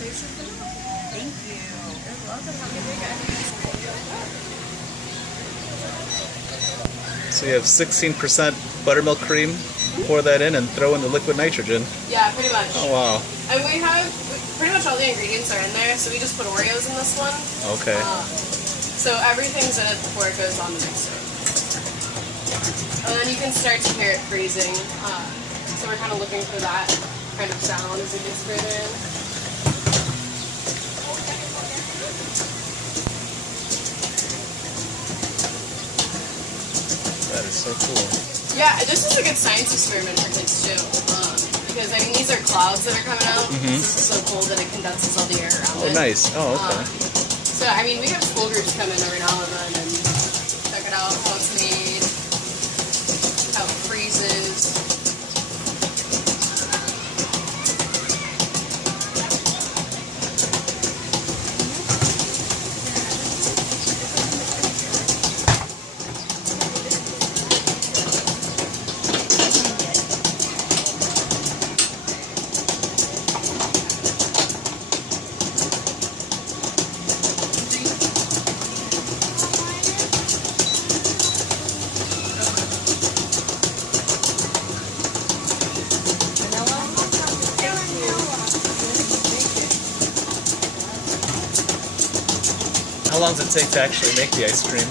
Thank you. You're welcome. Have a good day, guys. So you have 16% buttermilk cream. Pour that in and throw in the liquid nitrogen. Yeah, pretty much. Oh wow. And pretty much all the ingredients are in there, so we just put Oreos in this one. Okay. So everything's in it before it goes on the mixer. And then you can start to hear it freezing. So we're kind of looking for that kind of sound as it gets further in. That is so cool. Yeah, this is a good science experiment for kids too. Because, I mean, these are clouds that are coming out. This is so cold that it condenses all the air around it. Oh, nice. Oh, okay. So, I mean, we have school groups come in every now and then and check it out, how it's made, how it freezes. How long does it take to actually make the ice cream?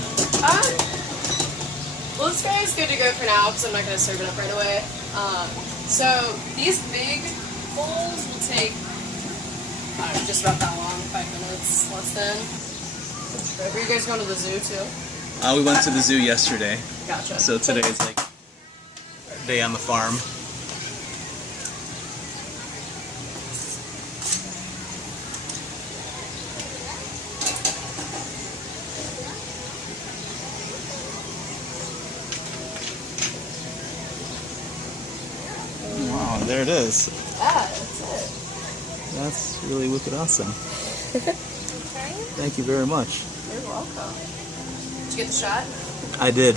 Well, this guy is good to go for now because I'm not going to serve it up right away. So these big bowls will take just about that long, 5 minutes, less than. Were you guys going to the zoo too? We went to the zoo yesterday. Gotcha. So today is like day on the farm. Wow, there it is. Yeah, that's it. That's really wicked awesome. Thank you very much. You're welcome. Did you get the shot? I did.